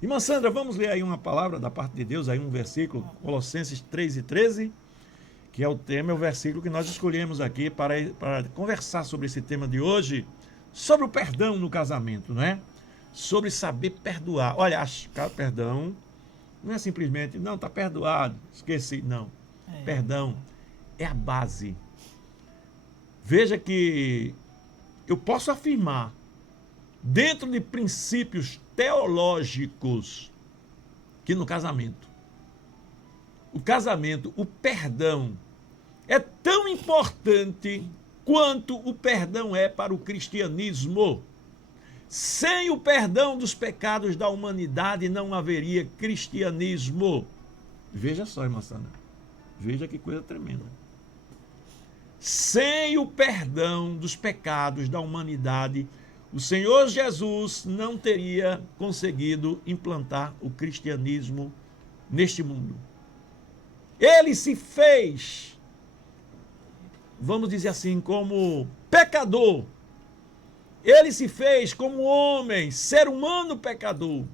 Irmã Sandra, vamos ler aí uma palavra da parte de Deus, aí um versículo, Colossenses 3:13, que é o tema, é o versículo que nós escolhemos aqui para conversar sobre esse tema de hoje, sobre o perdão no casamento, não é? Sobre saber perdoar. Olha, perdão não é simplesmente, não, está perdoado, esqueci, não. Perdão é a base. Veja que eu posso afirmar, dentro de princípios teológicos, que no casamento, o perdão é tão importante quanto o perdão é para o cristianismo. Sem o perdão dos pecados da humanidade não haveria cristianismo. Veja só, irmã Sandra. Veja que coisa tremenda. Sem o perdão dos pecados da humanidade, o Senhor Jesus não teria conseguido implantar o cristianismo neste mundo. Ele se fez, vamos dizer assim, como pecador. Ele se fez como homem, ser humano pecador.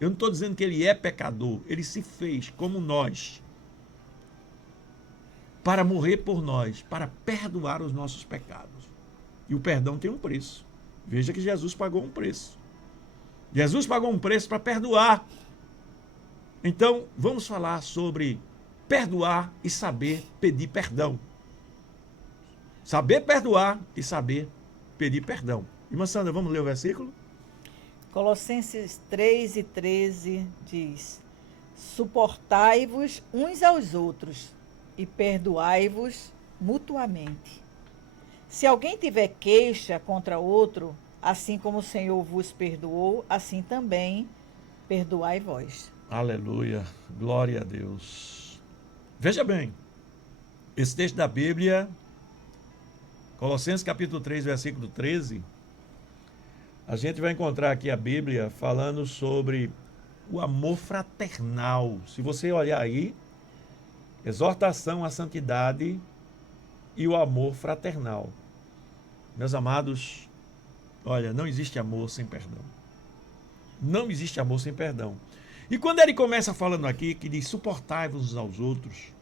Eu não estou dizendo que ele é pecador, ele se fez como nós, para morrer por nós, para perdoar os nossos pecados. E o perdão tem um preço. Veja que Jesus pagou um preço. Jesus pagou um preço para perdoar. Então, vamos falar sobre perdoar e saber pedir perdão. Saber perdoar e saber pedir perdão. Irmã Sandra, vamos ler o versículo? Colossenses 3:13 diz: suportai-vos uns aos outros e perdoai-vos mutuamente. Se alguém tiver queixa contra outro, assim como o Senhor vos perdoou, assim também perdoai vós. Aleluia, glória a Deus. Veja bem, esse texto da Bíblia, Colossenses capítulo 3, versículo 13, a gente vai encontrar aqui a Bíblia falando sobre o amor fraternal. Se você olhar aí, exortação à santidade e o amor fraternal. Meus amados, olha, não existe amor sem perdão. Não existe amor sem perdão. E quando ele começa falando aqui, que diz suportai-vos uns aos outros,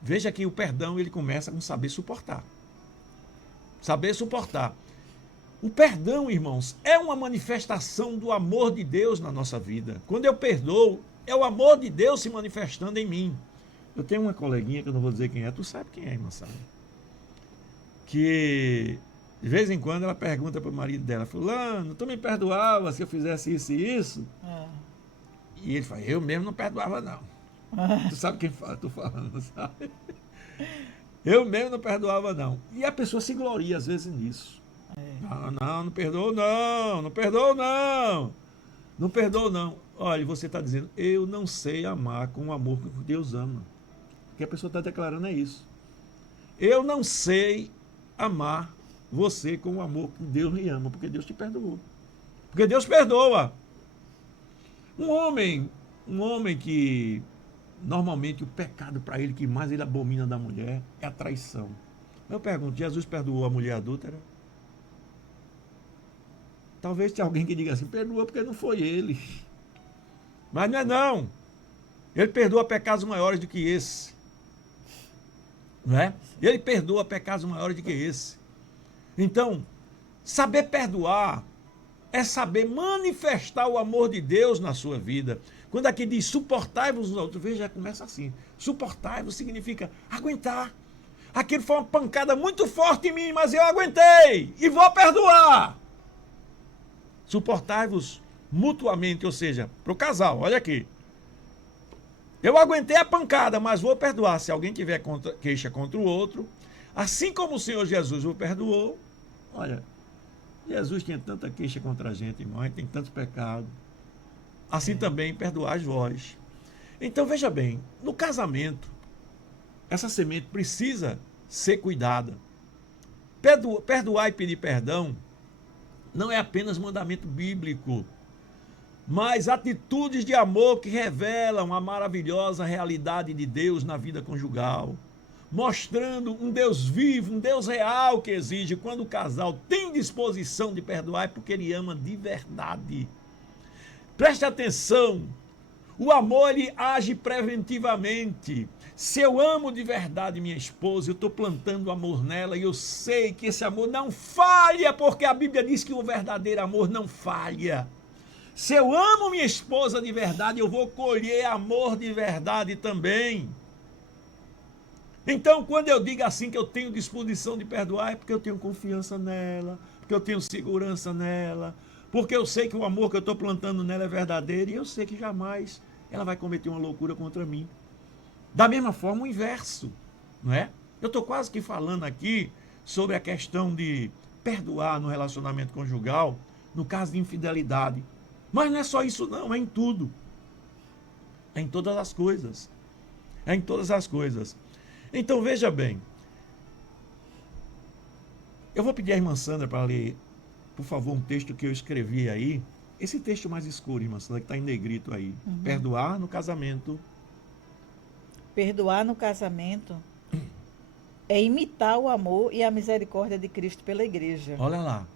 veja que o perdão ele começa com saber suportar. Saber suportar. O perdão, irmãos, é uma manifestação do amor de Deus na nossa vida. Quando eu perdoo, é o amor de Deus se manifestando em mim. Eu tenho uma coleguinha, que eu não vou dizer quem é, tu sabe quem é, irmã Sara, que de vez em quando ela pergunta para o marido dela, fulano, tu me perdoava se eu fizesse isso e isso? E ele fala, eu mesmo não perdoava não. Tu sabe quem fala, tu falando, sabe? Eu mesmo não perdoava não. E a pessoa se gloria às vezes nisso. Não perdoou não, não perdoou não. Não perdoou não. Olha, você está dizendo, eu não sei amar com o amor que Deus ama. O que a pessoa está declarando é isso. Eu não sei amar você com o amor que Deus lhe ama, porque Deus te perdoou. Porque Deus perdoa. Um homem que normalmente o pecado para ele que mais ele abomina da mulher é a traição. Eu pergunto, Jesus perdoou a mulher adúltera? Talvez tenha alguém que diga assim, perdoou porque não foi ele. Mas não é não. Ele perdoa pecados maiores do que esse. Não é? Ele perdoa pecados maiores do que esse. Então, saber perdoar é saber manifestar o amor de Deus na sua vida. Quando aqui diz suportai-vos uns aos outros, veja, já começa assim. Suportai-vos significa aguentar. Aquilo foi uma pancada muito forte em mim, mas eu aguentei e vou perdoar. Suportai-vos mutuamente, ou seja, para o casal, olha aqui. Eu aguentei a pancada, mas vou perdoar. Se alguém tiver queixa contra o outro, assim como o Senhor Jesus o perdoou, olha, Jesus tinha tanta queixa contra a gente, irmão, a gente tem tantos pecados. Assim também perdoai vós. Então veja bem, no casamento, essa semente precisa ser cuidada. Perdoar e pedir perdão não é apenas mandamento bíblico, mas atitudes de amor que revelam a maravilhosa realidade de Deus na vida conjugal, mostrando um Deus vivo, um Deus real que exige quando o casal tem disposição de perdoar é porque ele ama de verdade. Preste atenção. O amor, ele age preventivamente. Se eu amo de verdade minha esposa, eu estou plantando amor nela e eu sei que esse amor não falha, porque a Bíblia diz que o verdadeiro amor não falha. Se eu amo minha esposa de verdade, eu vou colher amor de verdade também. Então, quando eu digo assim que eu tenho disposição de perdoar, é porque eu tenho confiança nela, porque eu tenho segurança nela, porque eu sei que o amor que eu estou plantando nela é verdadeiro e eu sei que jamais ela vai cometer uma loucura contra mim. Da mesma forma, o inverso, não é? Eu estou quase que falando aqui sobre a questão de perdoar no relacionamento conjugal, no caso de infidelidade. Mas não é só isso não, é em tudo. É em todas as coisas. É em todas as coisas. Então, veja bem. Eu vou pedir à irmã Sandra para ler, por favor, um texto que eu escrevi aí. Esse texto mais escuro, irmã Sandra, que está em negrito aí. Perdoar no casamento. Perdoar no casamento é imitar o amor e a misericórdia de Cristo pela igreja. Olha lá.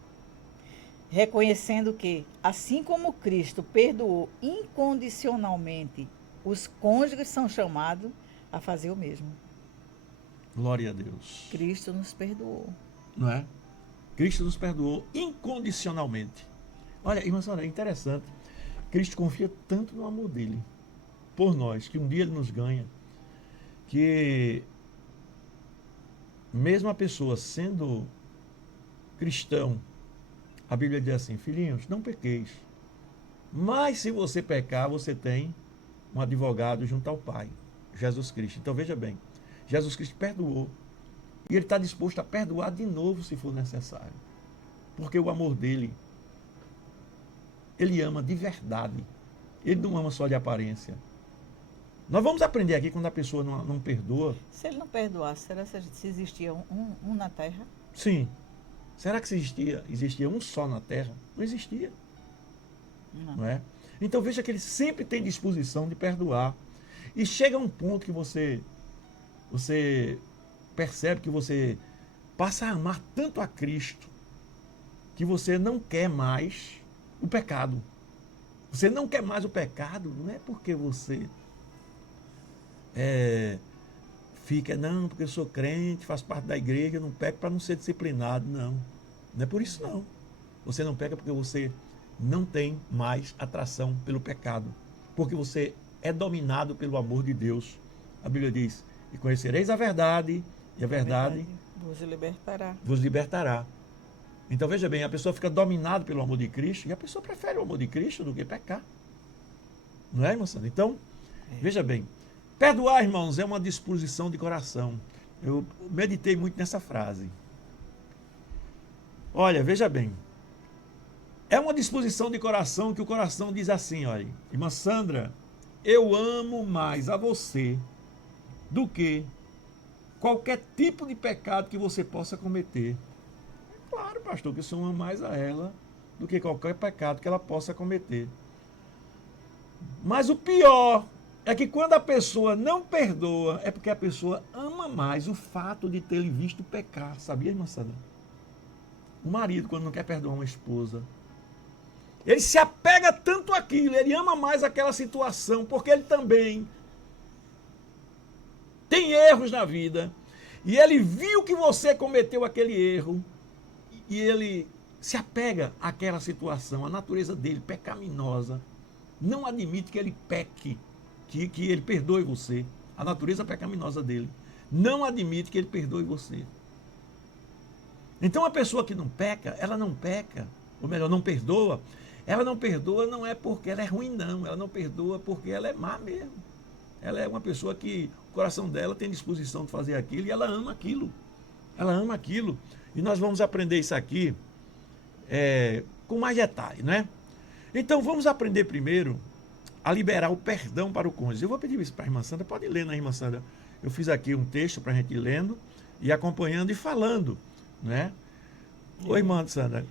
Reconhecendo que, assim como Cristo perdoou incondicionalmente, os cônjuges são chamados a fazer o mesmo. Glória a Deus. Cristo nos perdoou. Não é? Cristo nos perdoou incondicionalmente. Olha, irmã Sandra, é interessante. Cristo confia tanto no amor dele por nós, que um dia ele nos ganha, que mesmo a pessoa sendo cristão, a Bíblia diz assim: filhinhos, não pequeis. Mas se você pecar, você tem um advogado junto ao Pai, Jesus Cristo. Então veja bem, Jesus Cristo perdoou. E ele está disposto a perdoar de novo se for necessário. Porque o amor dele, ele ama de verdade. Ele não ama só de aparência. Nós vamos aprender aqui quando a pessoa não perdoa. Se ele não perdoasse, será se existia um na Terra? Sim. Será que existia um só na Terra? Não existia. Não é? Então veja que ele sempre tem disposição de perdoar. E chega um ponto que você percebe que você passa a amar tanto a Cristo que você não quer mais o pecado. Você não quer mais o pecado, não é porque você fica, não, porque eu sou crente, faço parte da igreja, eu não peco para não ser disciplinado, não. Não é por isso, não. Você não peca porque você não tem mais atração pelo pecado, porque você é dominado pelo amor de Deus. A Bíblia diz: e conhecereis a verdade, e a verdade vos libertará. Então veja bem, a pessoa fica dominada pelo amor de Cristo, e a pessoa prefere o amor de Cristo do que pecar. Não é, irmã Sandra? Então, veja bem, perdoar, irmãos, é uma disposição de coração. Eu meditei muito nessa frase. Olha, veja bem, é uma disposição de coração que o coração diz assim, olha, irmã Sandra, eu amo mais a você do que qualquer tipo de pecado que você possa cometer. É claro, pastor, que o senhor ama mais a ela do que qualquer pecado que ela possa cometer. Mas o pior é que quando a pessoa não perdoa, é porque a pessoa ama mais o fato de ter lhe visto pecar. Sabia, irmã Sandra? O marido, quando não quer perdoar uma esposa, ele se apega tanto àquilo, ele ama mais aquela situação, porque ele também tem erros na vida, e ele viu que você cometeu aquele erro, e ele se apega àquela situação. A natureza dele, pecaminosa, não admite que ele peque, que ele perdoe você. A natureza pecaminosa dele não admite que ele perdoe você. Então a pessoa que não peca, ela não peca, ou melhor, não perdoa, ela não perdoa não é porque ela é ruim, não. Ela não perdoa porque ela é má mesmo. Ela é uma pessoa que o coração dela tem disposição de fazer aquilo e ela ama aquilo. Ela ama aquilo. E nós vamos aprender isso aqui com mais detalhe, né? Então vamos aprender primeiro a liberar o perdão para o cônjuge. Eu vou pedir isso para a irmã Sandra. Pode ler, né, irmã Sandra? Eu fiz aqui um texto para a gente ir lendo e acompanhando e falando, né? Oi, irmã Sandra.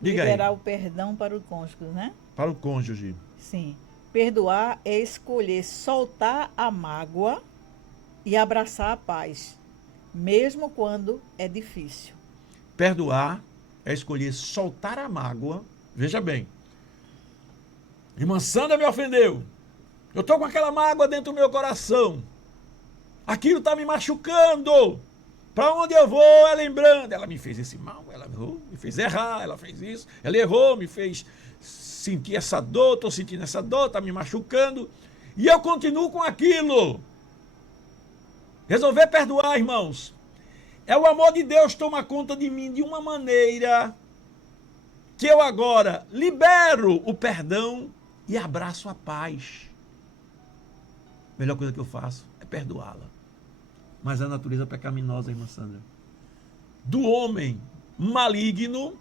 Diga aí. Liberar o perdão para o cônjuge, né? Para o cônjuge. Sim. Perdoar é escolher soltar a mágoa e abraçar a paz, mesmo quando é difícil. Perdoar é escolher soltar a mágoa. Veja bem. Irmã Sandra me ofendeu. Eu estou com aquela mágoa dentro do meu coração. Aquilo está me machucando. Para onde eu vou é lembrando. Ela me fez esse mal, ela errou, me fez errar, ela fez isso. Ela errou, me fez sentir essa dor, estou sentindo essa dor, está me machucando. E eu continuo com aquilo. Resolver perdoar, irmãos. É o amor de Deus tomar conta de mim de uma maneira que eu agora libero o perdão e abraço a paz. A melhor coisa que eu faço é perdoá-la. Mas a natureza pecaminosa, irmã Sandra, do homem maligno,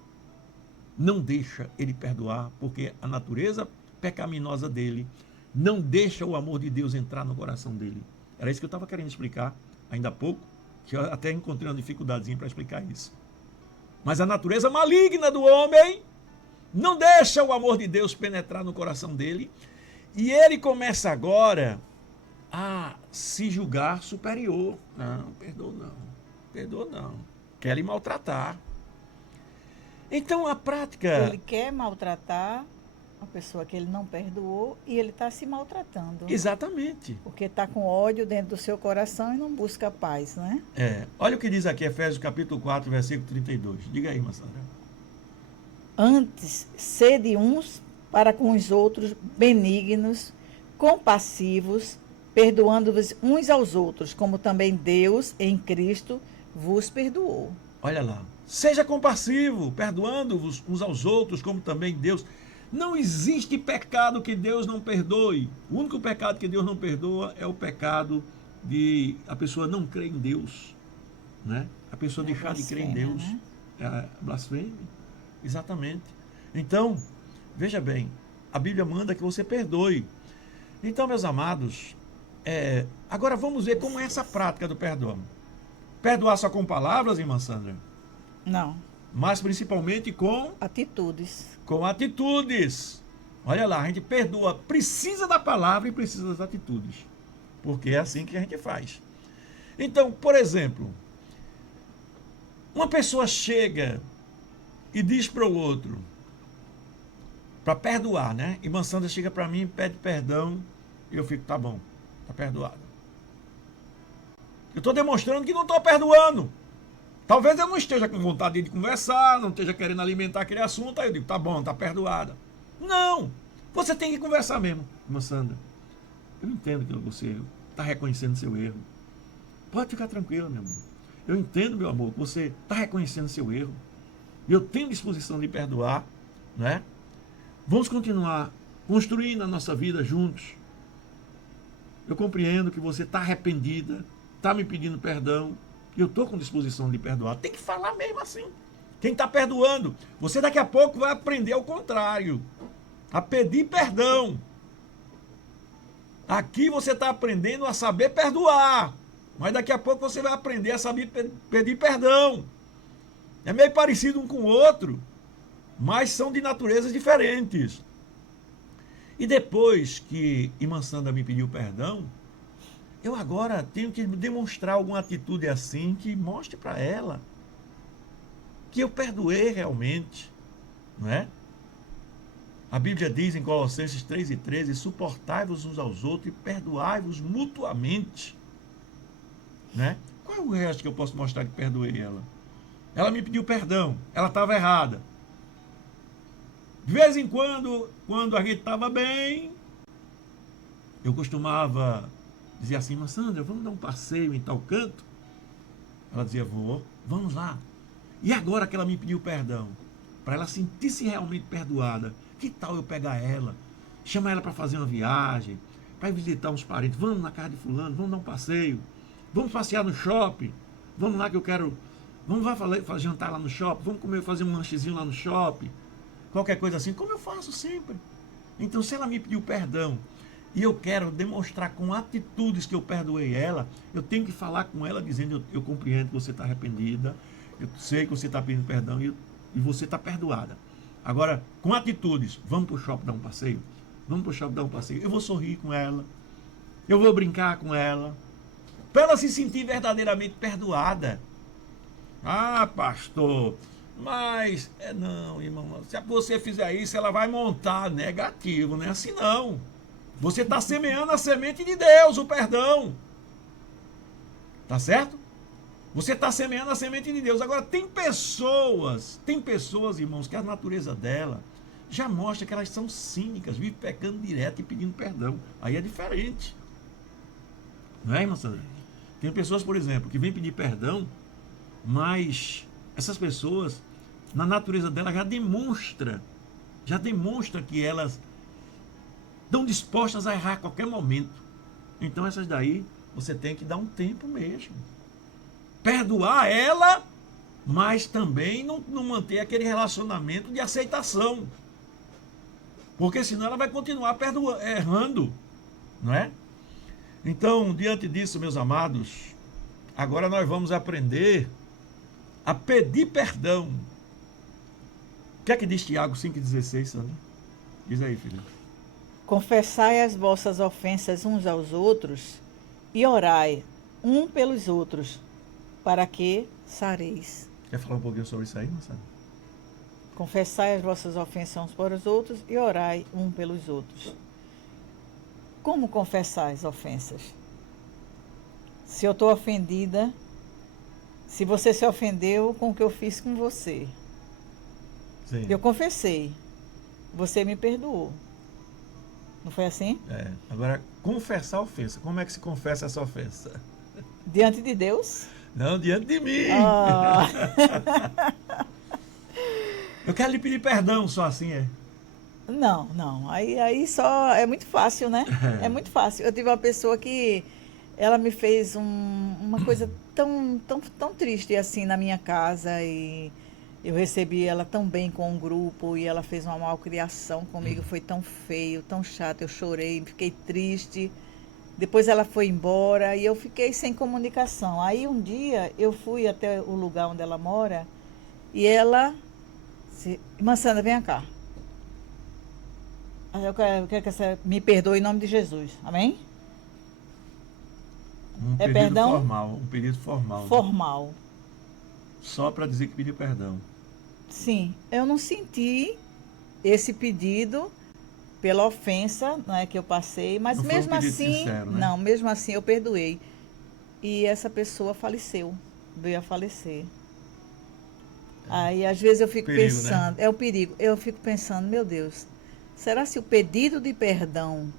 não deixa ele perdoar, porque a natureza pecaminosa dele não deixa o amor de Deus entrar no coração dele. Era isso que eu estava querendo explicar ainda há pouco, que eu até encontrei uma dificuldadezinha para explicar isso. Mas a natureza maligna do homem não deixa o amor de Deus penetrar no coração dele, e ele começa agora a se julgar superior. Não, perdoa não. Quer lhe maltratar. Então a prática... Ele quer maltratar a pessoa que ele não perdoou e ele está se maltratando. Exatamente. Porque está com ódio dentro do seu coração e não busca paz, né? Olha o que diz aqui, Efésios capítulo 4, versículo 32. Diga aí, irmã Sandra. Antes, sede uns para com os outros benignos, compassivos, perdoando-vos uns aos outros, como também Deus, em Cristo, vos perdoou. Olha lá. Seja compassivo, perdoando-vos uns aos outros, como também Deus. Não existe pecado que Deus não perdoe. O único pecado que Deus não perdoa é o pecado de a pessoa não crer em Deus, né? A pessoa deixar de crer em Deus. Né? É blasfêmia. Exatamente. Então, veja bem, a Bíblia manda que você perdoe. Então, meus amados, agora vamos ver como é essa prática do perdão. Perdoar só com palavras, irmã Sandra? Não. Mas principalmente com atitudes. Com atitudes. Olha lá, a gente perdoa, precisa da palavra e precisa das atitudes. Porque é assim que a gente faz. Então, por exemplo, uma pessoa chega e diz para o outro, para perdoar, né? Irmã Sandra chega para mim e pede perdão e eu fico, tá bom, tá perdoado. Eu estou demonstrando que não estou perdoando. Talvez eu não esteja com vontade de conversar, não esteja querendo alimentar aquele assunto, aí eu digo, tá bom, tá perdoada. Não! Você tem que conversar mesmo. Irmã Sandra, eu entendo que você está reconhecendo seu erro. Pode ficar tranquila, meu amor. Eu entendo, meu amor, que você está reconhecendo seu erro. E eu tenho disposição de perdoar, né? Vamos continuar construindo a nossa vida juntos. Eu compreendo que você está arrependida, está me pedindo perdão, e eu estou com disposição de perdoar. Tem que falar mesmo assim. Quem está perdoando, você daqui a pouco vai aprender ao contrário, a pedir perdão. Aqui você está aprendendo a saber perdoar, mas daqui a pouco você vai aprender a saber pedir perdão. É meio parecido um com o outro, mas são de naturezas diferentes. E depois que irmã Sandra me pediu perdão, eu agora tenho que demonstrar alguma atitude assim que mostre para ela que eu perdoei realmente, não é? A Bíblia diz em Colossenses 3:13, suportai-vos uns aos outros e perdoai-vos mutuamente, né? Qual é o resto que eu posso mostrar que perdoei ela? Ela me pediu perdão, ela estava errada. De vez em quando a gente estava bem, eu costumava dizer assim, mas Sandra, vamos dar um passeio em tal canto? Ela dizia, vamos lá. E agora que ela me pediu perdão, para ela sentir-se realmente perdoada, que tal eu pegar ela, chamar ela para fazer uma viagem, para visitar uns parentes, vamos na casa de fulano, vamos dar um passeio, vamos passear no shopping, vamos lá que eu quero, vamos lá fazer jantar lá no shopping, vamos fazer um lanchezinho lá no shopping, qualquer coisa assim, como eu faço sempre. Então, se ela me pediu perdão, e eu quero demonstrar com atitudes que eu perdoei ela, eu tenho que falar com ela dizendo, eu compreendo que você está arrependida, eu sei que você está pedindo perdão e você está perdoada. Agora, com atitudes, vamos para o shopping dar um passeio? Vamos para o shopping dar um passeio. Eu vou sorrir com ela, eu vou brincar com ela, para ela se sentir verdadeiramente perdoada. Ah, pastor, Mas, não, irmão, se você fizer isso, ela vai montar negativo, não é assim não. Você está semeando a semente de Deus, o perdão. Tá certo? Você está semeando a semente de Deus. Agora, tem pessoas, irmãos, que a natureza dela já mostra que elas são cínicas, vivem pecando direto e pedindo perdão. Aí é diferente. Não é, irmã Sandra? Tem pessoas, por exemplo, que vêm pedir perdão, mas essas pessoas, na natureza dela, já demonstra que elas estão dispostas a errar a qualquer momento. Então essas daí, você tem que dar um tempo mesmo. Perdoar ela, mas também não manter aquele relacionamento de aceitação. Porque senão ela vai continuar errando, não é? Então, diante disso, meus amados, agora nós vamos aprender a pedir perdão. O que é que diz Tiago 5,16, Sandra? Diz aí, filho. Confessai as vossas ofensas uns aos outros e orai um pelos outros, para que sareis. Quer falar um pouquinho sobre isso aí, Sandra? Confessai as vossas ofensas uns para os outros e orai um pelos outros. Como confessar as ofensas? Se eu estou ofendida, se você se ofendeu com o que eu fiz com você, Sim. Eu confessei, você me perdoou. Não foi assim? Agora, confessar a ofensa. Como é que se confessa essa ofensa? Diante de Deus? Não, diante de mim. Eu quero lhe pedir perdão, só assim é. Não. Aí só é muito fácil, né? É muito fácil. Eu tive uma pessoa que ela me fez uma coisa tão triste assim na minha casa e eu recebi ela tão bem com um grupo e ela fez uma malcriação comigo, foi tão feio, tão chato, eu chorei, fiquei triste. Depois ela foi embora e eu fiquei sem comunicação. Aí um dia eu fui até o lugar onde ela mora e ela disse, irmã Sandra, vem cá. Eu quero que você me perdoe em nome de Jesus. Amém? Um pedido perdão? formal. Um pedido formal. Formal. Né? Só para dizer que pediu perdão. Sim, eu não senti esse pedido pela ofensa, né, que eu passei, mas não mesmo foi um pedido assim, sincero, né? não, mesmo assim eu perdoei. E essa pessoa faleceu, veio a falecer. Aí às vezes eu fico perigo, pensando, né? é o perigo, eu fico pensando, meu Deus, será se o pedido de perdão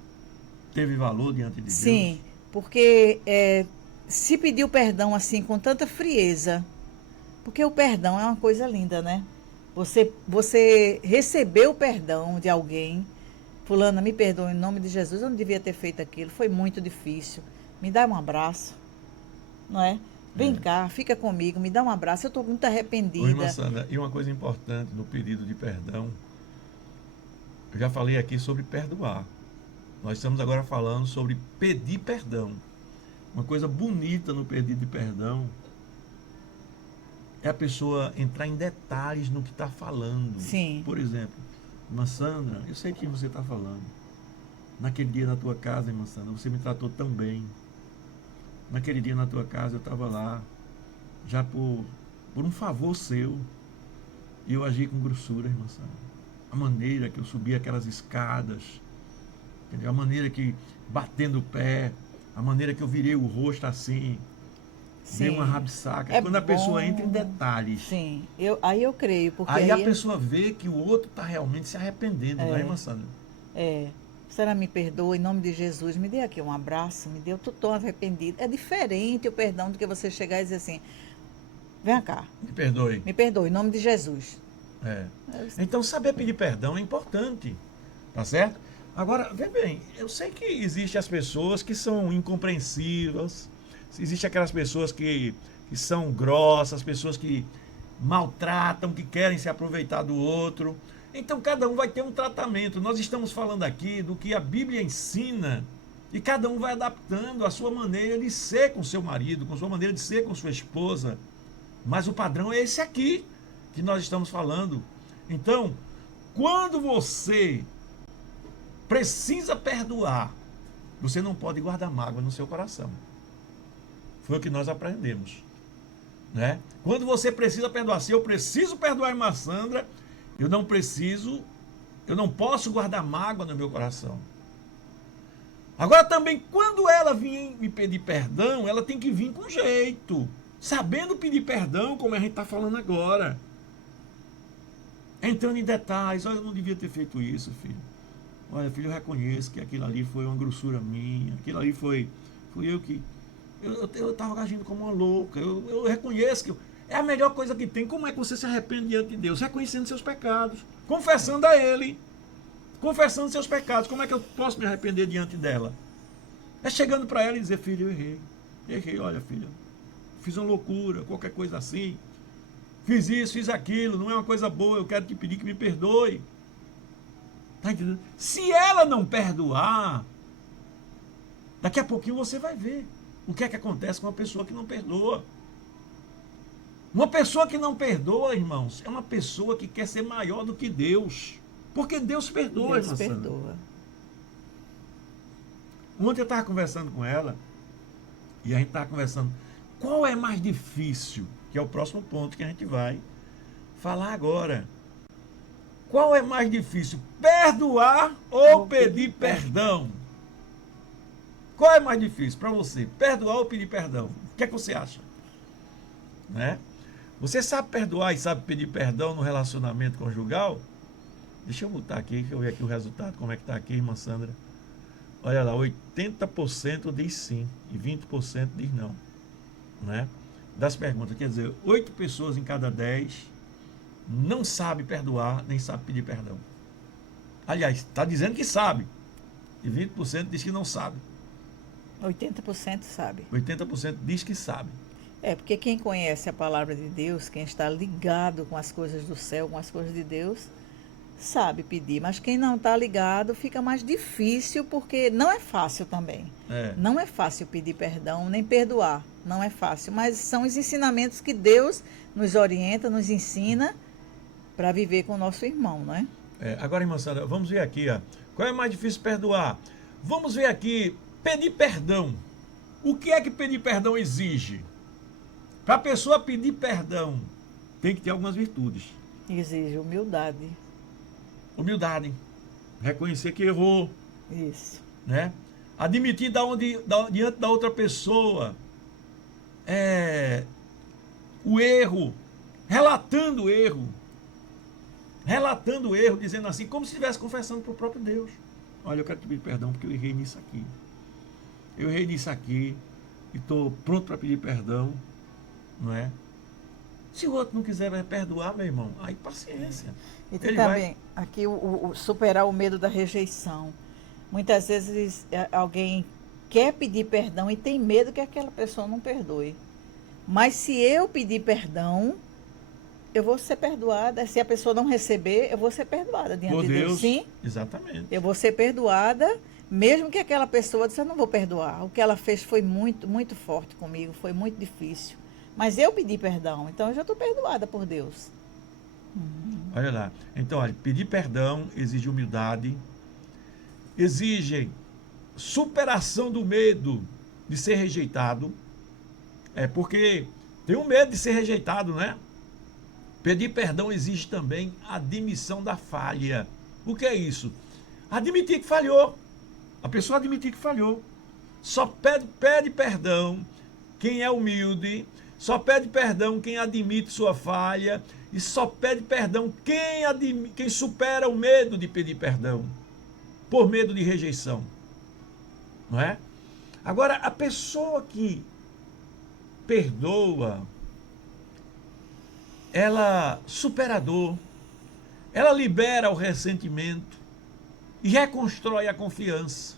teve valor diante de Deus? Sim, porque se pediu perdão assim com tanta frieza, porque o perdão é uma coisa linda, né? Você recebeu o perdão de alguém, fulana, me perdoa em nome de Jesus, eu não devia ter feito aquilo, foi muito difícil. Me dá um abraço, não é? Vem cá, fica comigo, me dá um abraço, eu estou muito arrependida. Ô, irmã Sandra, e uma coisa importante no pedido de perdão, eu já falei aqui sobre perdoar. Nós estamos agora falando sobre pedir perdão. Uma coisa bonita no pedido de perdão é a pessoa entrar em detalhes no que está falando. Sim. Por exemplo, irmã Sandra, eu sei que você está falando. Naquele dia na tua casa, irmã Sandra, você me tratou tão bem. Naquele dia na tua casa eu estava lá, já por um favor seu, e eu agi com grossura, irmã Sandra. A maneira que eu subi aquelas escadas, entendeu? A maneira que, batendo o pé, a maneira que eu virei o rosto assim, dei uma rabisaca. Quando a pessoa entra em detalhes. Sim, aí eu creio. Porque aí a pessoa vê que o outro está realmente se arrependendo, não é, irmã Sandra? Senhora, me perdoa em nome de Jesus, me dê aqui um abraço, me dê, eu estou arrependido. É diferente o perdão do que você chegar e dizer assim, vem cá. Me perdoe. Me perdoe em nome de Jesus. Então, saber pedir perdão é importante, tá certo? Agora, vê bem, eu sei que existem as pessoas que são incompreensivas, existem aquelas pessoas que são grossas, pessoas que maltratam, que querem se aproveitar do outro. Então, cada um vai ter um tratamento. Nós estamos falando aqui do que a Bíblia ensina e cada um vai adaptando a sua maneira de ser com seu marido, com a sua maneira de ser com sua esposa. Mas o padrão é esse aqui que nós estamos falando. Então, quando você precisa perdoar, você não pode guardar mágoa no seu coração. Foi o que nós aprendemos. né? Quando você precisa perdoar, se eu preciso perdoar a irmã Sandra, eu não posso guardar mágoa no meu coração. Agora também, quando ela vir me pedir perdão, ela tem que vir com jeito, sabendo pedir perdão, como a gente está falando agora. Entrando em detalhes, olha, eu não devia ter feito isso, filho. Olha, filho, eu reconheço que aquilo ali foi uma grossura minha, aquilo ali fui eu que... Eu estava agindo como uma louca, eu reconheço que é a melhor coisa que tem. Como é que você se arrepende diante de Deus? Reconhecendo seus pecados, confessando a Ele, confessando seus pecados. Como é que eu posso me arrepender diante dela? É chegando para ela e dizer, filho, eu errei, olha, filha, fiz uma loucura, qualquer coisa assim, fiz isso, fiz aquilo, não é uma coisa boa, eu quero te pedir que me perdoe. Tá entendendo? Se ela não perdoar, daqui a pouquinho você vai ver o que é que acontece com uma pessoa que não perdoa. Uma pessoa que não perdoa, irmãos, é uma pessoa que quer ser maior do que Deus. Porque Deus perdoa, Deus irmã perdoa. Sandra. Ontem eu estava conversando com ela, e a gente estava conversando, qual é mais difícil, que é o próximo ponto que a gente vai falar agora. Qual é mais difícil, perdoar ou pedir perdão? Qual é mais difícil para você, perdoar ou pedir perdão? O que é que você acha? Né? Você sabe perdoar e sabe pedir perdão no relacionamento conjugal? Deixa eu botar aqui, deixa eu ver aqui o resultado, como é que está aqui, irmã Sandra. Olha lá, 80% diz sim e 20% diz não. Né? Das perguntas, quer dizer, 8 pessoas em cada 10 não sabe perdoar, nem sabe pedir perdão. Aliás, está dizendo que sabe, e 20% diz que não sabe. 80% sabe. 80% diz que sabe. É, porque quem conhece a palavra de Deus, quem está ligado com as coisas do céu, com as coisas de Deus, sabe pedir. Mas quem não está ligado, fica mais difícil, porque não é fácil também. Não é fácil pedir perdão, nem perdoar. Não é fácil. Mas são os ensinamentos que Deus nos orienta, nos ensina para viver com o nosso irmão, não é? Agora, irmã Sandra, vamos ver aqui, ó. Qual é mais difícil perdoar? Vamos ver aqui, pedir perdão. O que é que pedir perdão exige? Para a pessoa pedir perdão, tem que ter algumas virtudes. Exige humildade. Humildade. Reconhecer que errou. Isso. Né? Admitir diante da outra pessoa o erro. Relatando o erro. Relatando o erro, dizendo assim, como se estivesse confessando para o próprio Deus. Olha, eu quero te pedir perdão porque eu errei nisso aqui. Eu errei nisso aqui e estou pronto para pedir perdão. Não é? Se o outro não quiser perdoar, meu irmão, aí paciência. E tem também aqui o superar o medo da rejeição. Muitas vezes alguém quer pedir perdão e tem medo que aquela pessoa não perdoe. Mas se eu pedir perdão, eu vou ser perdoada. Se a pessoa não receber, eu vou ser perdoada diante de Deus. Sim, exatamente. Eu vou ser perdoada, mesmo que aquela pessoa disse, eu não vou perdoar. O que ela fez foi muito, muito forte comigo, foi muito difícil. Mas eu pedi perdão, então eu já estou perdoada por Deus. Olha lá. Então, olha, pedir perdão exige humildade, exige superação do medo de ser rejeitado. Porque tem um medo de ser rejeitado, né? Pedir perdão exige também a admissão da falha. O que é isso? Admitir que falhou. A pessoa admitir que falhou. Só pede perdão quem é humilde. Só pede perdão quem admite sua falha. E só pede perdão quem supera o medo de pedir perdão. Por medo de rejeição. Não é? Agora, a pessoa que perdoa, ela supera a dor, ela libera o ressentimento e reconstrói a confiança.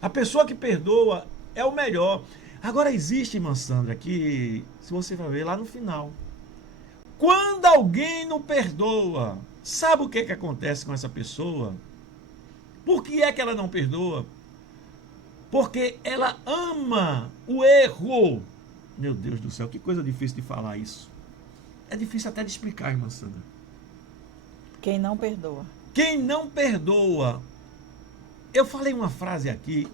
A pessoa que perdoa é o melhor. Agora existe, irmã Sandra, que se você vai ver lá no final, quando alguém não perdoa, sabe o que acontece com essa pessoa? Por que é que ela não perdoa? Porque ela ama o erro. Meu Deus do céu, que coisa difícil de falar isso. É difícil até de explicar, irmã Sandra. Quem não perdoa. Quem não perdoa. Eu falei uma frase aqui,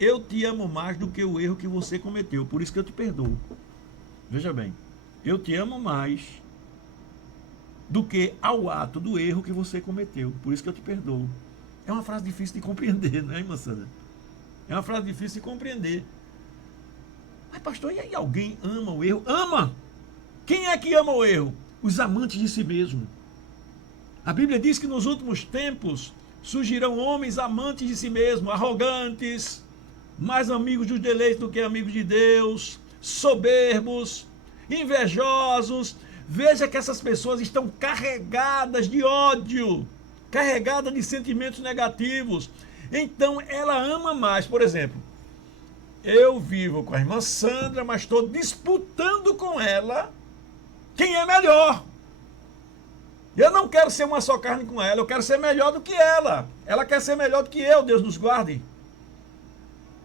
eu te amo mais do que o erro que você cometeu, por isso que eu te perdoo. Veja bem. eu te amo mais do que ao ato do erro que você cometeu. Por isso que eu te perdoo. É uma frase difícil de compreender, não é, irmã Sandra? É uma frase difícil de compreender. Mas, pastor, e aí alguém ama o erro? Ama! Quem é que ama o erro? Os amantes de si mesmo. A Bíblia diz que nos últimos tempos surgirão homens amantes de si mesmo, arrogantes, mais amigos dos deleites do que amigos de Deus, soberbos, invejosos. Veja que essas pessoas estão carregadas de ódio, carregadas de sentimentos negativos. Então ela ama mais. Por exemplo, eu vivo com a irmã Sandra, mas estou disputando com ela quem é melhor. Eu não quero ser uma só carne com ela, eu quero ser melhor do que ela. Ela quer ser melhor do que eu, Deus nos guarde.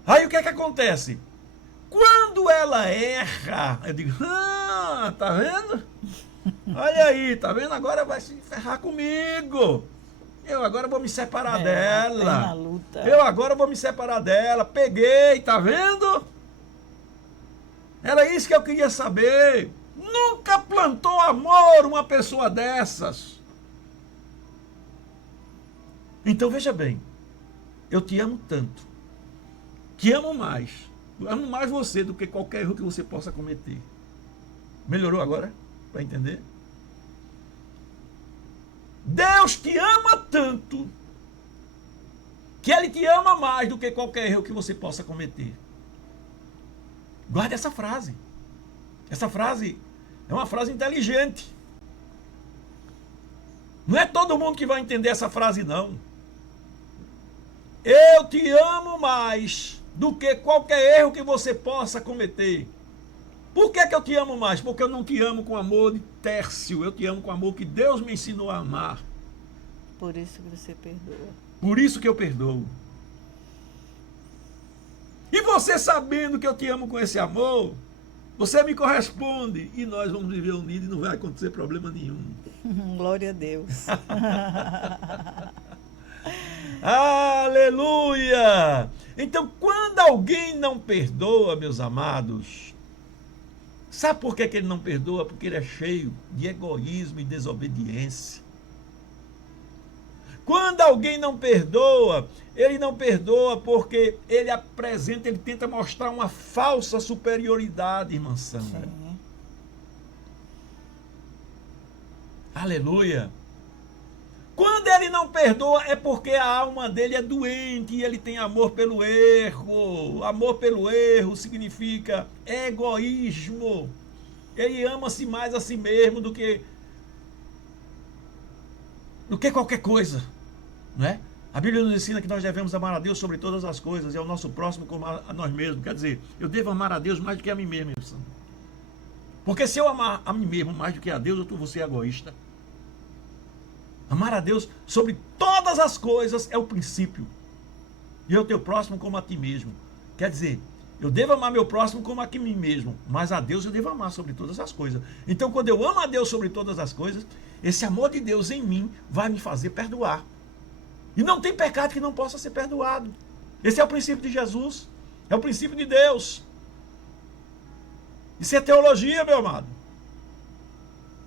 Aí o que é que acontece? Quando ela erra, eu digo, tá vendo? Olha aí, tá vendo? Agora vai se ferrar comigo. Eu agora vou me separar dela. Eu agora vou me separar dela. Peguei, tá vendo? Era isso que eu queria saber. Nunca plantou amor uma pessoa dessas. Então veja bem, eu te amo tanto, que amo mais você do que qualquer erro que você possa cometer. Melhorou agora? Para entender? Deus te ama tanto que Ele te ama mais do que qualquer erro que você possa cometer. Guarde essa frase. Essa frase é uma frase inteligente. Não é todo mundo que vai entender essa frase, não. Eu te amo mais do que qualquer erro que você possa cometer. Por que eu te amo mais? Porque eu não te amo com amor de tércio. Eu te amo com amor que Deus me ensinou a amar. Por isso que você perdoa. Por isso que eu perdoo. E você sabendo que eu te amo com esse amor, você me corresponde e nós vamos viver unidos e não vai acontecer problema nenhum. Glória a Deus. Aleluia! Então, quando alguém não perdoa, meus amados, sabe por que ele não perdoa? Porque ele é cheio de egoísmo e desobediência. Quando alguém não perdoa, ele não perdoa porque ele apresenta, ele tenta mostrar uma falsa superioridade, irmã Sandra. Sim. Aleluia! Quando ele não perdoa é porque a alma dele é doente e ele tem amor pelo erro. Amor pelo erro significa egoísmo. Ele ama-se mais a si mesmo do que qualquer coisa, não é? A Bíblia nos ensina que nós devemos amar a Deus sobre todas as coisas e ao nosso próximo como a nós mesmos. Quer dizer, eu devo amar a Deus mais do que a mim mesmo. Porque se eu amar a mim mesmo mais do que a Deus, eu vou ser egoísta. Amar a Deus sobre todas as coisas é o princípio. E o teu próximo como a ti mesmo. Quer dizer, eu devo amar meu próximo como a mim mesmo, mas a Deus eu devo amar sobre todas as coisas. Então, quando eu amo a Deus sobre todas as coisas, esse amor de Deus em mim vai me fazer perdoar. E não tem pecado que não possa ser perdoado. Esse é o princípio de Jesus. É o princípio de Deus. Isso é teologia, meu amado.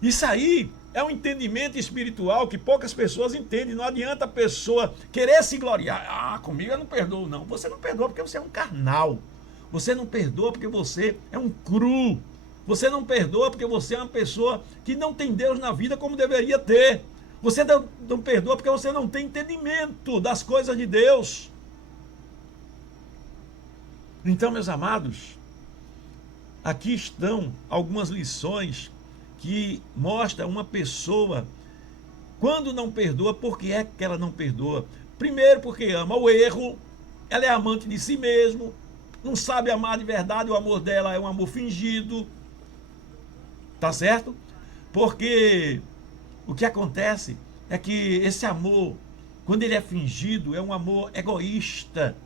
Isso aí é um entendimento espiritual que poucas pessoas entendem. Não adianta a pessoa querer se gloriar. Comigo eu não perdoo, não. Você não perdoa porque você é um carnal. Você não perdoa porque você é um cru. Você não perdoa porque você é uma pessoa que não tem Deus na vida como deveria ter. Você não perdoa porque você não tem entendimento das coisas de Deus. Então, meus amados, aqui estão algumas lições que mostram uma pessoa quando não perdoa, por que é que ela não perdoa? Primeiro, porque ama o erro, ela é amante de si mesmo, não sabe amar de verdade, o amor dela é um amor fingido, tá certo? Porque o que acontece é que esse amor, quando ele é fingido, é um amor egoísta,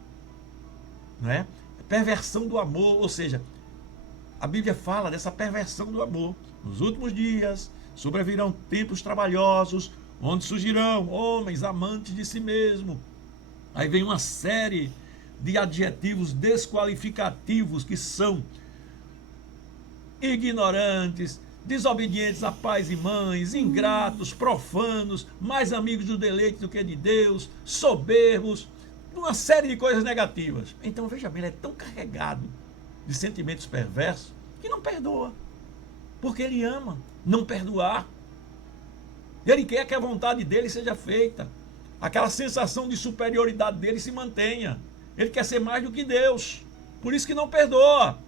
não é? Perversão do amor, ou seja, a Bíblia fala dessa perversão do amor. Nos últimos dias sobrevirão tempos trabalhosos, onde surgirão homens amantes de si mesmo. Aí vem uma série de adjetivos desqualificativos que são ignorantes, desobedientes a pais e mães, ingratos, profanos, mais amigos do deleite do que de Deus, soberbos, uma série de coisas negativas. Então, veja bem, ele é tão carregado de sentimentos perversos que não perdoa. Porque ele ama não perdoar. Ele quer que a vontade dele seja feita. Aquela sensação de superioridade dele se mantenha. Ele quer ser mais do que Deus. Por isso que não perdoa.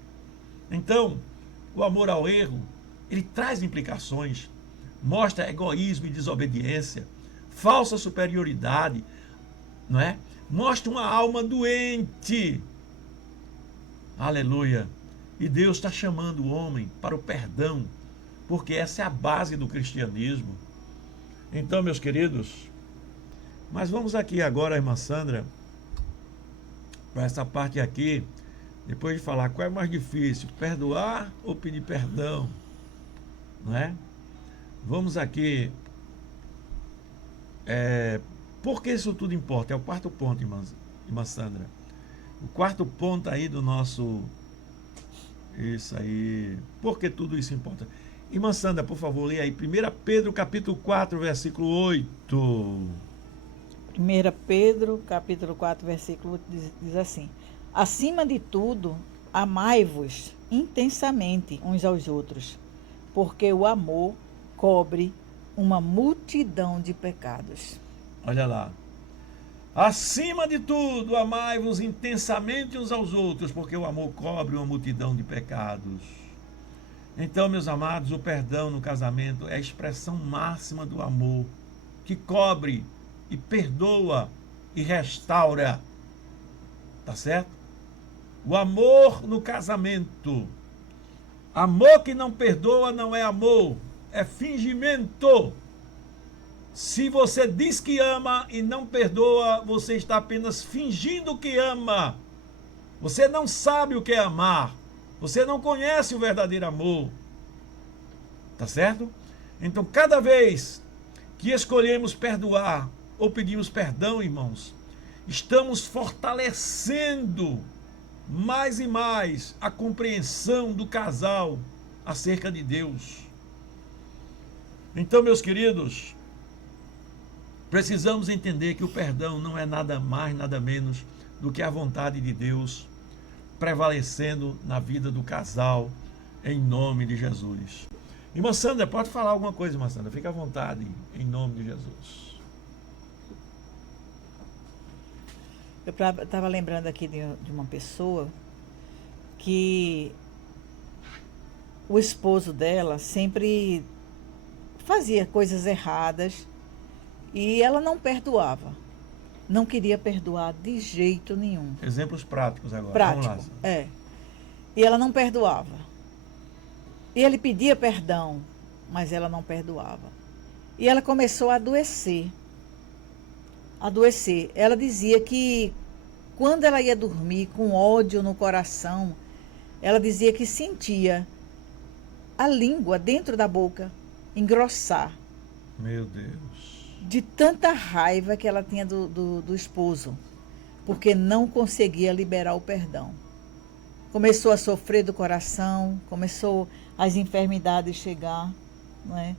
Então, o amor ao erro, ele traz implicações. Mostra egoísmo e desobediência. Falsa superioridade. Não é? Mostra uma alma doente. Aleluia. E Deus está chamando o homem para o perdão, porque essa é a base do cristianismo. Então, meus queridos, mas vamos aqui agora, irmã Sandra, para essa parte aqui, depois de falar qual é mais difícil, perdoar ou pedir perdão, não é? Vamos aqui, por que isso tudo importa? É o quarto ponto, irmã Sandra. O quarto ponto aí do nosso... Isso aí. Por que tudo isso importa? Irmã Sandra, por favor, leia aí. 1 Pedro, capítulo 4, versículo 8. 1 Pedro, capítulo 4, versículo 8, diz assim: acima de tudo, amai-vos intensamente uns aos outros, porque o amor cobre uma multidão de pecados. Olha lá. Acima de tudo, amai-vos intensamente uns aos outros, porque o amor cobre uma multidão de pecados. Então, meus amados, o perdão no casamento é a expressão máxima do amor, que cobre e perdoa e restaura. Tá certo? O amor no casamento. Amor que não perdoa não é amor, é fingimento. Se você diz que ama e não perdoa, você está apenas fingindo que ama. Você não sabe o que é amar. Você não conhece o verdadeiro amor. Tá certo? Então, cada vez que escolhemos perdoar ou pedimos perdão, irmãos, estamos fortalecendo mais e mais a compreensão do casal acerca de Deus. Então, meus queridos, precisamos entender que o perdão não é nada mais, nada menos do que a vontade de Deus prevalecendo na vida do casal, em nome de Jesus. Irmã Sandra, pode falar alguma coisa, irmã Sandra? Fica à vontade, em nome de Jesus. Eu estava lembrando aqui de uma pessoa que o esposo dela sempre fazia coisas erradas e ela não perdoava. Não queria perdoar de jeito nenhum. Exemplos práticos agora. Prático, vamos lá. é. E ela não perdoava. E ele pedia perdão, mas ela não perdoava. E ela começou a adoecer. Adoecer. Ela dizia que quando ela ia dormir com ódio no coração, ela dizia que sentia a língua dentro da boca engrossar. Meu Deus. De tanta raiva que ela tinha do esposo, porque não conseguia liberar o perdão. Começou a sofrer do coração, começou as enfermidades chegar, não é?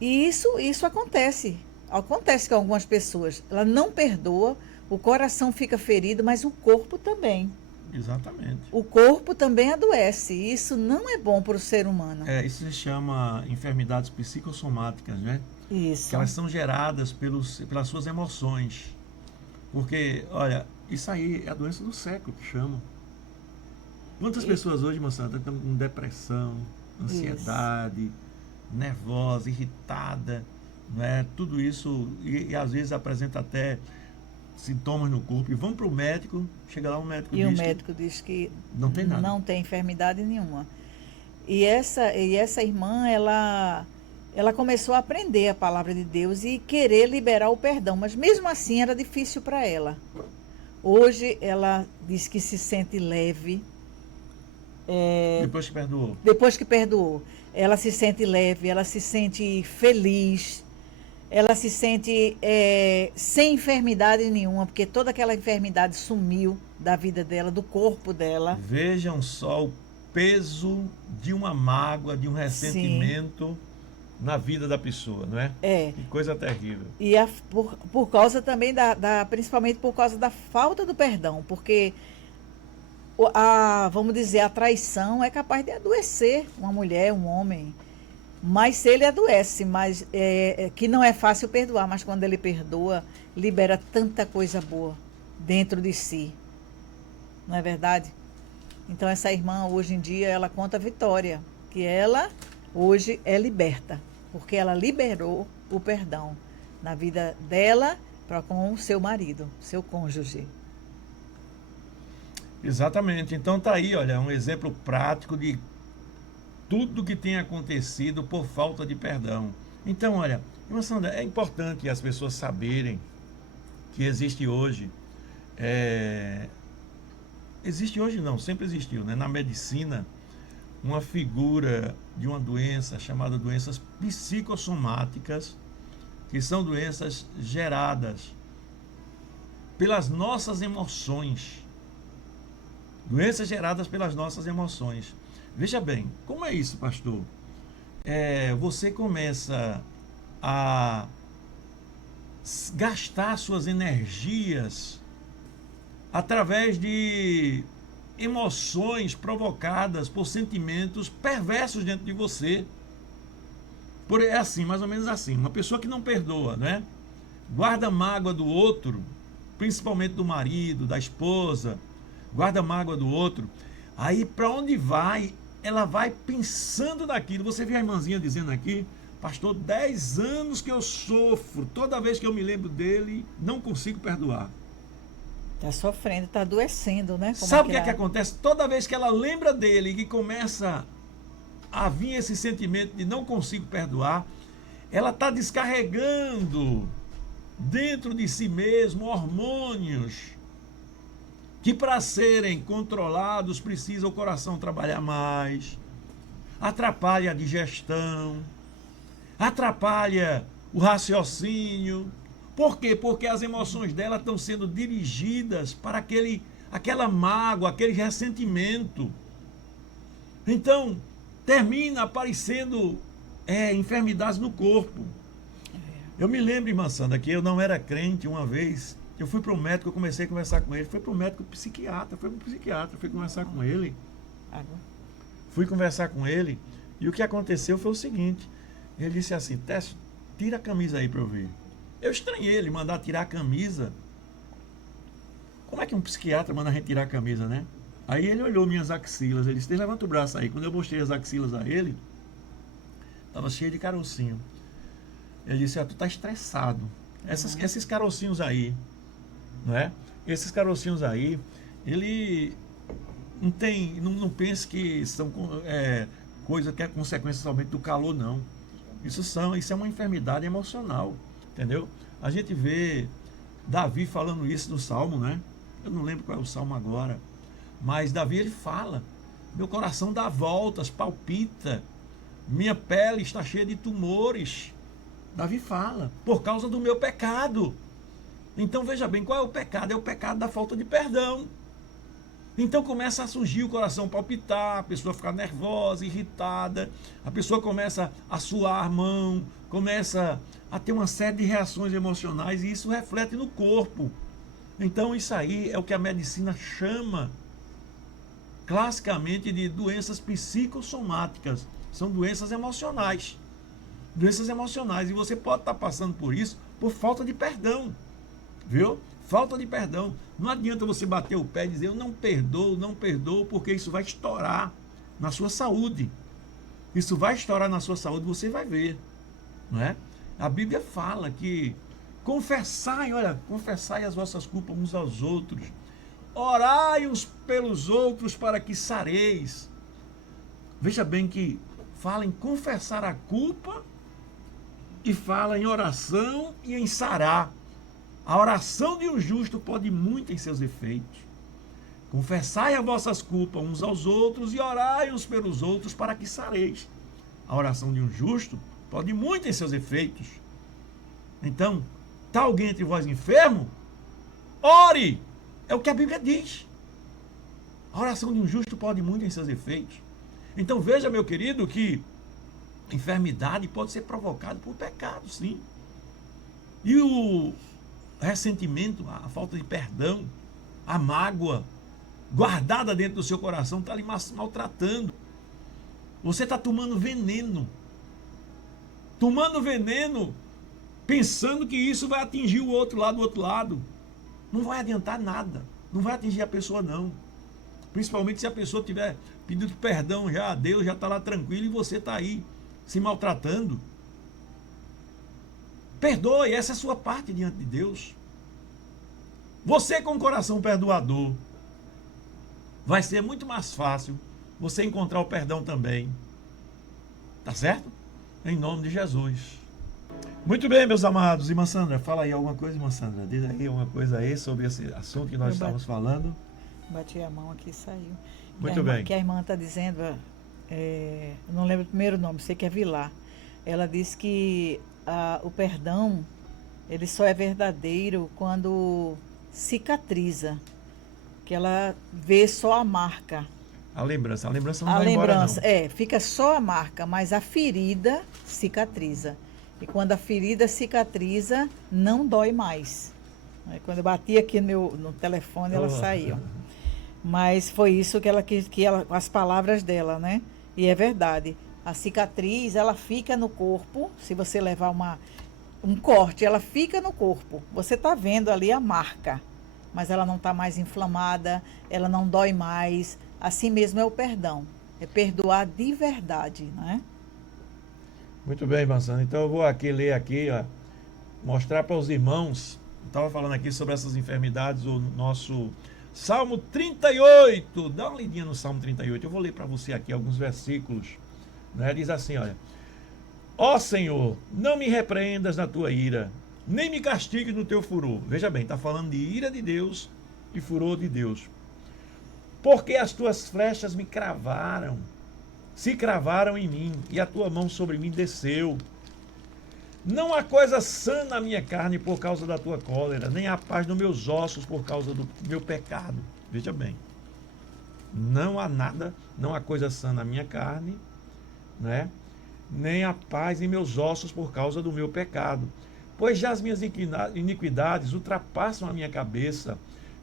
E isso acontece. Acontece com algumas pessoas. Ela não perdoa, o coração fica ferido, mas o corpo também. Exatamente. O corpo também adoece. E isso não é bom para o ser humano. Isso se chama enfermidades psicossomáticas, né? Isso. Que elas são geradas pelas suas emoções. Porque, olha, isso aí é a doença do século que chamam. Quantas pessoas hoje, moçada, estão com depressão, ansiedade, nervosa, irritada, né? Tudo isso, e às vezes apresenta até sintomas no corpo, e vão para o médico, chega lá, o médico diz o médico diz que não tem nada. Não tem enfermidade nenhuma. E essa irmã, ela começou a aprender a palavra de Deus e querer liberar o perdão, mas mesmo assim era difícil para ela. Hoje ela diz que se sente leve. Depois que perdoou. Depois que perdoou. Ela se sente leve, ela se sente feliz, ela se sente sem enfermidade nenhuma, porque toda aquela enfermidade sumiu da vida dela, do corpo dela. Vejam só peso de uma mágoa, de um ressentimento na vida da pessoa, não é? É. Que coisa terrível. E por causa também principalmente por causa da falta do perdão, porque vamos dizer, a traição é capaz de adoecer uma mulher, um homem. Mas se ele adoece, mas que não é fácil perdoar, mas quando ele perdoa, libera tanta coisa boa dentro de si. Não é verdade? Então essa irmã hoje em dia, ela conta a vitória, que ela hoje é liberta, porque ela liberou o perdão na vida dela com o seu marido, seu cônjuge. Exatamente. Então tá aí, olha, um exemplo prático de tudo que tem acontecido por falta de perdão. Então, olha, irmã Sandra, é importante as pessoas saberem que existe hoje, existe hoje não, sempre existiu, né? Na medicina, uma figura de uma doença chamada doenças psicossomáticas, que são doenças geradas pelas nossas emoções. Doenças geradas pelas nossas emoções. Veja bem, como é isso, pastor? Você começa a gastar suas energias através de emoções provocadas por sentimentos perversos dentro de você. É assim, mais ou menos assim. Uma pessoa que não perdoa, né? Guarda mágoa do outro, principalmente do marido, da esposa, guarda mágoa do outro. Aí, para onde vai, ela vai pensando naquilo. Você viu a irmãzinha dizendo aqui, pastor, 10 anos que eu sofro, toda vez que eu me lembro dele, não consigo perdoar. Está sofrendo, está adoecendo, né? Como Sabe o que é que acontece? Toda vez que ela lembra dele e que começa a vir esse sentimento de não consigo perdoar, ela está descarregando dentro de si mesmo hormônios que, para serem controlados, precisa o coração trabalhar mais, atrapalha a digestão, atrapalha o raciocínio. Por quê? Porque as emoções dela estão sendo dirigidas para aquela mágoa, aquele ressentimento. Então, termina aparecendo enfermidades no corpo. Eu me lembro, irmã Sandra, que eu não era crente uma vez. Eu fui para o médico, eu comecei a conversar com ele. Fui para o médico psiquiatra, fui conversar com ele. Fui conversar com ele. E o que aconteceu foi o seguinte. Ele disse assim, Técio, tira a camisa aí para eu ver. Eu estranhei ele mandar tirar a camisa. Como é que um psiquiatra manda a gente tirar a camisa, né? Aí ele olhou minhas axilas, ele disse, levanta o braço aí. Quando eu mostrei as axilas a ele, estava cheio de carocinho. Ele disse, tu tá estressado. Esses carocinhos aí, não é? Esses carocinhos aí, ele não pense que são coisa que é consequência somente do calor, não. Isso é uma enfermidade emocional, entendeu? A gente vê Davi falando isso no Salmo, né? Eu não lembro qual é o Salmo agora, mas Davi, ele fala, meu coração dá voltas, palpita, minha pele está cheia de tumores. Davi fala, por causa do meu pecado. Então veja bem, qual é o pecado? É o pecado da falta de perdão. Então começa a surgir o coração palpitar, a pessoa ficar nervosa, irritada, a pessoa começa a suar a mão, começa a ter uma série de reações emocionais e isso reflete no corpo. Então isso aí é o que a medicina chama classicamente de doenças psicossomáticas. São doenças emocionais. Doenças emocionais. E você pode estar passando por isso por falta de perdão. Viu? Falta de perdão. Não adianta você bater o pé e dizer eu não perdoo, porque isso vai estourar na sua saúde. Isso vai estourar na sua saúde, você vai ver. Não é? A Bíblia fala que confessai as vossas culpas uns aos outros. Orai uns pelos outros para que sareis. Veja bem que fala em confessar a culpa e fala em oração e em sarar. A oração de um justo pode muito em seus efeitos. Confessai as vossas culpas uns aos outros e orai uns pelos outros para que sareis. A oração de um justo pode muito em seus efeitos. Então, está alguém entre vós enfermo? Ore! É o que a Bíblia diz. A oração de um justo pode muito em seus efeitos. Então veja, meu querido, que enfermidade pode ser provocada por pecado, sim. E o ressentimento, a falta de perdão, a mágoa guardada dentro do seu coração está lhe maltratando. Você está tomando veneno. Tomando veneno, pensando que isso vai atingir o outro lado, do outro lado. Não vai adiantar nada. Não vai atingir a pessoa, não. Principalmente se a pessoa tiver pedido perdão já a Deus, já está lá tranquilo e você está aí se maltratando. Perdoe, essa é a sua parte diante de Deus. Você com o coração perdoador, vai ser muito mais fácil você encontrar o perdão também. Tá certo? Em nome de Jesus. Muito bem, meus amados. Irmã Sandra, fala aí alguma coisa, irmã Sandra. Diz aí alguma coisa aí sobre esse assunto que nós estávamos falando. Bati a mão aqui e saiu. Muito bem. Que a irmã está dizendo, não lembro o primeiro nome, sei que é Vilar. Ela diz que o perdão, ele só é verdadeiro quando cicatriza. Que ela vê só a marca. A lembrança não vai embora, não. Fica só a marca, mas a ferida cicatriza. E quando a ferida cicatriza, não dói mais. Quando eu bati aqui no telefone, ela saiu. Mas foi isso que ela, as palavras dela, né? E é verdade. A cicatriz, ela fica no corpo. Se você levar um corte, ela fica no corpo. Você está vendo ali a marca, mas ela não está mais inflamada, ela não dói mais. Assim mesmo é o perdão. É perdoar de verdade, né? Muito bem, Mansana. Então eu vou aqui ler aqui, ó, mostrar para os irmãos. Eu estava falando aqui sobre essas enfermidades, o nosso Salmo 38. Dá uma lidinha no Salmo 38. Eu vou ler para você aqui alguns versículos. Né? Diz assim, olha. Ó Senhor, não me repreendas na tua ira, nem me castigues no teu furor. Veja bem, está falando de ira de Deus e furor de Deus. Porque as tuas flechas me cravaram, se cravaram em mim, e a tua mão sobre mim desceu. Não há coisa sã na minha carne por causa da tua cólera, nem há paz nos meus ossos por causa do meu pecado. Veja bem, não há nada, não há coisa sã na minha carne, né? Nem há paz em meus ossos por causa do meu pecado. Pois já as minhas iniquidades ultrapassam a minha cabeça,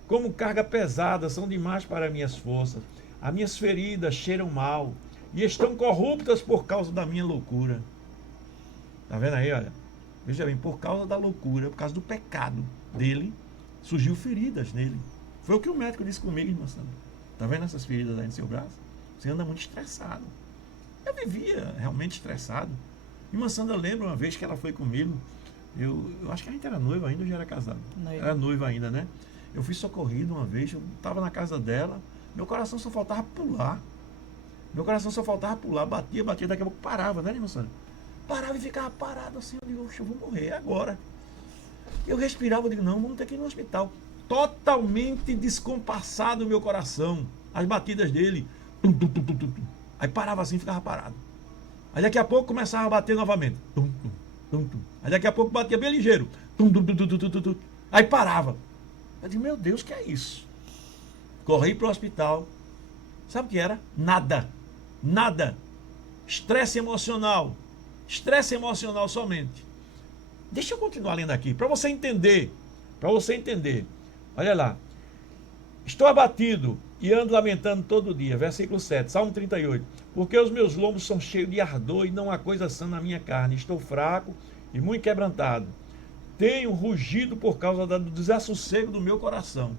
como carga pesada são demais para minhas forças. As minhas feridas cheiram mal e estão corruptas por causa da minha loucura. Tá vendo aí, olha? Veja bem, por causa da loucura, por causa do pecado dele, surgiu feridas nele. Foi o que o médico disse comigo, irmã Sandra. Tá vendo essas feridas aí no seu braço? Você anda muito estressado. Eu vivia realmente estressado. Irmã Sandra lembra uma vez que ela foi comigo. Eu acho que a gente era noiva ainda ou já era casado? Noiva. Era noiva ainda, né? Eu fui socorrido uma vez, eu estava na casa dela, meu coração só faltava pular. Meu coração só faltava pular, batia, daqui a pouco parava, né, irmã Sandra? Parava e ficava parado assim, eu digo, eu vou morrer agora. Eu respirava, eu digo, não, vamos ter que ir no hospital. Totalmente descompassado o meu coração, as batidas dele. Tum, tum, tum, tum, tum. Aí parava assim, ficava parado. Aí daqui a pouco começava a bater novamente. Tum, tum, tum, tum. Aí daqui a pouco batia bem ligeiro. Tum, tum, tum, tum, tum, tum, tum. Aí parava. Eu disse, meu Deus, o que é isso? Corri para o hospital. Sabe o que era? Nada. Nada. Estresse emocional. Estresse emocional somente. Deixa eu continuar lendo aqui, para você entender. Para você entender. Olha lá. Estou abatido e ando lamentando todo dia. Versículo 7, Salmo 38. Porque os meus lombos são cheios de ardor e não há coisa sã na minha carne. Estou fraco e muito quebrantado. Tenho rugido por causa do desassossego do meu coração.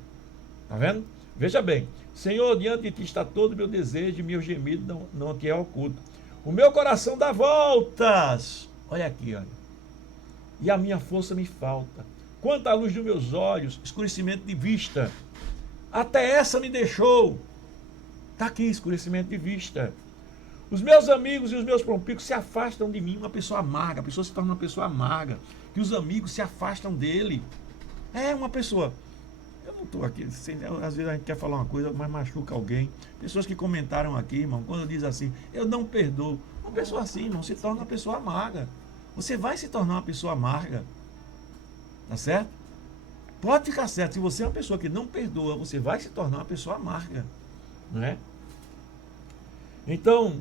Está vendo? Veja bem. Senhor, diante de ti está todo o meu desejo e meu gemido não te é oculto. O meu coração dá voltas. Olha aqui, olha. E a minha força me falta. Quanto à luz dos meus olhos, escurecimento de vista. Até essa me deixou. Está aqui, escurecimento de vista. Os meus amigos e os meus prompicos se afastam de mim. Uma pessoa amarga, a pessoa se torna uma pessoa amarga. Que os amigos se afastam dele. É uma pessoa. Eu não estou aqui, às vezes a gente quer falar uma coisa, mas machuca alguém. Pessoas que comentaram aqui, irmão, quando diz assim, eu não perdoo. Uma pessoa assim, irmão, se torna uma pessoa amarga. Você vai se tornar uma pessoa amarga. Tá certo? Pode ficar certo, se você é uma pessoa que não perdoa, você vai se tornar uma pessoa amarga. Não é? Então,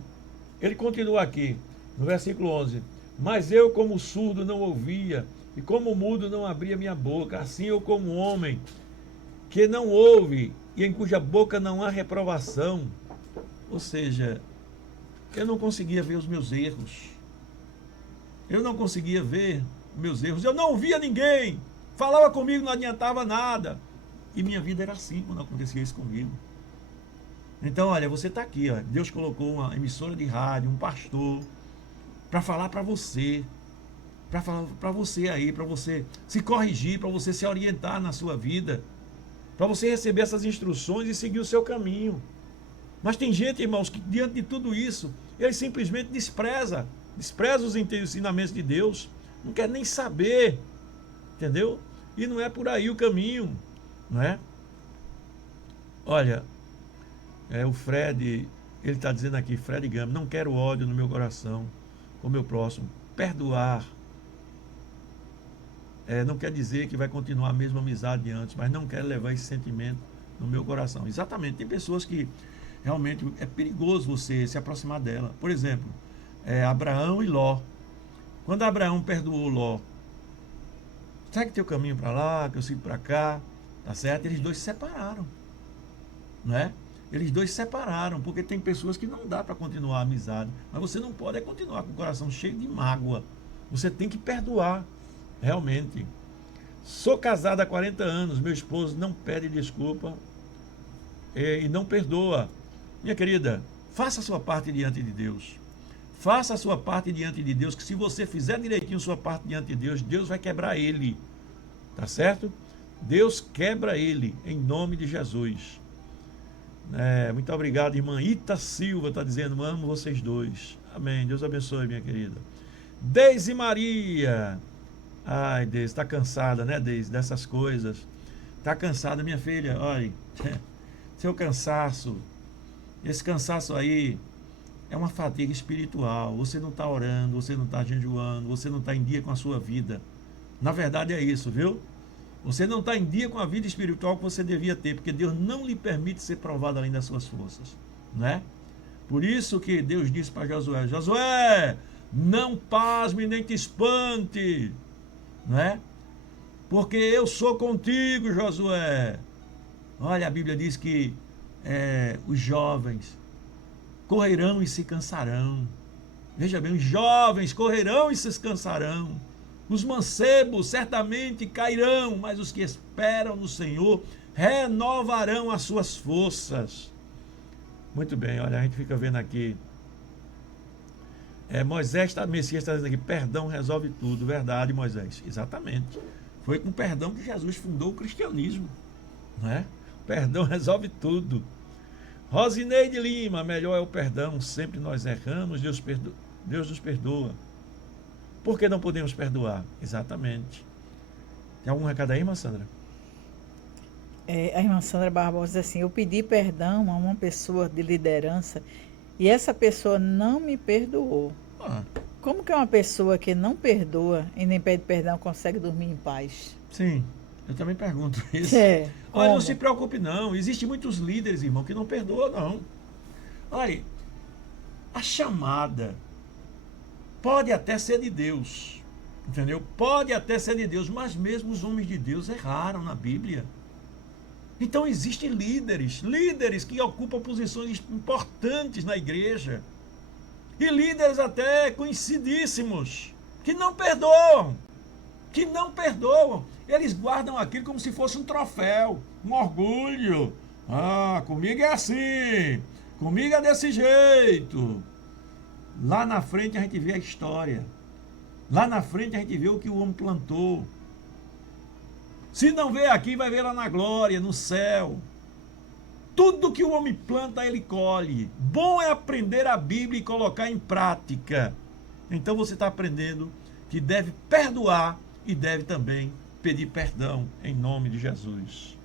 ele continua aqui, no versículo 11. Mas eu, como surdo, não ouvia, e como mudo, não abria minha boca. Assim eu, como homem que não ouve, e em cuja boca não há reprovação. Ou seja, eu não conseguia ver os meus erros. Eu não conseguia ver meus erros. Eu não ouvia ninguém. Falava comigo, não adiantava nada. E minha vida era assim quando acontecia isso comigo. Então, olha, você está aqui, ó. Deus colocou uma emissora de rádio, um pastor, para falar para você. Para falar para você aí, para você se corrigir, para você se orientar na sua vida. Para você receber essas instruções e seguir o seu caminho. Mas tem gente, irmãos, que diante de tudo isso, ele simplesmente despreza os ensinamentos de Deus, não quer nem saber, entendeu? E não é por aí o caminho, não é? Olha, o Fred, ele está dizendo aqui, Fred Gama, não quero ódio no meu coração com o meu próximo. Perdoar não quer dizer que vai continuar a mesma amizade de antes, mas não quero levar esse sentimento no meu coração. Exatamente, tem pessoas que realmente é perigoso você se aproximar dela. Por exemplo, Abraão e Ló. Quando Abraão perdoou Ló, segue teu caminho para lá, que eu sigo para cá, tá certo? Eles dois se separaram, não é? Eles dois se separaram, porque tem pessoas que não dá para continuar a amizade, mas você não pode continuar com o coração cheio de mágoa. Você tem que perdoar, realmente. Sou casado há 40 anos, meu esposo não pede desculpa e não perdoa. Minha querida, faça a sua parte diante de Deus. Faça a sua parte diante de Deus, que se você fizer direitinho a sua parte diante de Deus, Deus vai quebrar ele. Tá certo? Deus quebra ele, em nome de Jesus. Muito obrigado, irmã Ita Silva, está dizendo, amo vocês dois. Amém. Deus abençoe, minha querida. Deise Maria. Ai, Deise, está cansada, né, Deise, dessas coisas. Está cansada, minha filha. Olha, seu cansaço. Esse cansaço aí é uma fadiga espiritual. Você não está orando, você não está jejuando, você não está em dia com a sua vida. Na verdade é isso, viu? Você não está em dia com a vida espiritual que você devia ter, porque Deus não lhe permite ser provado além das suas forças, né? Por isso que Deus disse para Josué, Josué, não pasme nem te espante, né? Porque eu sou contigo, Josué. Olha, a Bíblia diz que os jovens correrão e se cansarão. Veja bem, os jovens correrão e se cansarão. Os mancebos certamente cairão, mas os que esperam no Senhor renovarão as suas forças. Muito bem, olha, a gente fica vendo aqui. Messias está dizendo aqui, perdão resolve tudo. Verdade, Moisés. Exatamente. Foi com perdão que Jesus fundou o cristianismo, né? Perdão resolve tudo. Rosineide Lima, melhor é o perdão. Sempre nós erramos, Deus nos perdoa. Por que não podemos perdoar? Exatamente. Tem algum recado aí, irmã Sandra? A irmã Sandra Barbosa diz assim, eu pedi perdão a uma pessoa de liderança e essa pessoa não me perdoou. Como que uma pessoa que não perdoa e nem pede perdão consegue dormir em paz? Sim, eu também pergunto isso. Olha, não se preocupe não. Existem muitos líderes, irmão, que não perdoam, não. Olha, a chamada pode até ser de Deus, entendeu? Pode até ser de Deus, mas mesmo os homens de Deus erraram na Bíblia. Então existem líderes que ocupam posições importantes na igreja, e líderes até conhecidíssimos, que não perdoam, eles guardam aquilo como se fosse um troféu, um orgulho. Comigo é assim, comigo é desse jeito. Lá na frente a gente vê a história. Lá na frente a gente vê o que o homem plantou. Se não vê aqui, vai ver lá na glória, no céu. Tudo que o homem planta, ele colhe. Bom é aprender a Bíblia e colocar em prática. Então você está aprendendo que deve perdoar e deve também pedir perdão em nome de Jesus.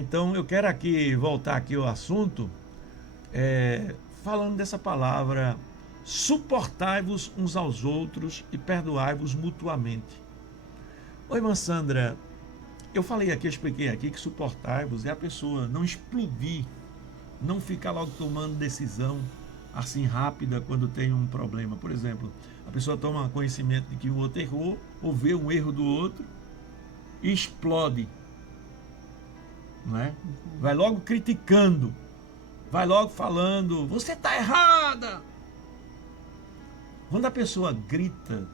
Então eu quero aqui voltar aqui ao assunto, falando dessa palavra, suportai-vos uns aos outros e perdoai-vos mutuamente. Oi, irmã Sandra, eu falei aqui, expliquei aqui que suportai-vos é a pessoa não explodir não ficar logo tomando decisão assim rápida quando tem um problema. Por exemplo, a pessoa toma conhecimento de que o outro errou, ou vê um erro do outro e explode, não é? Vai logo criticando, vai logo falando, você está errada. Quando a pessoa grita,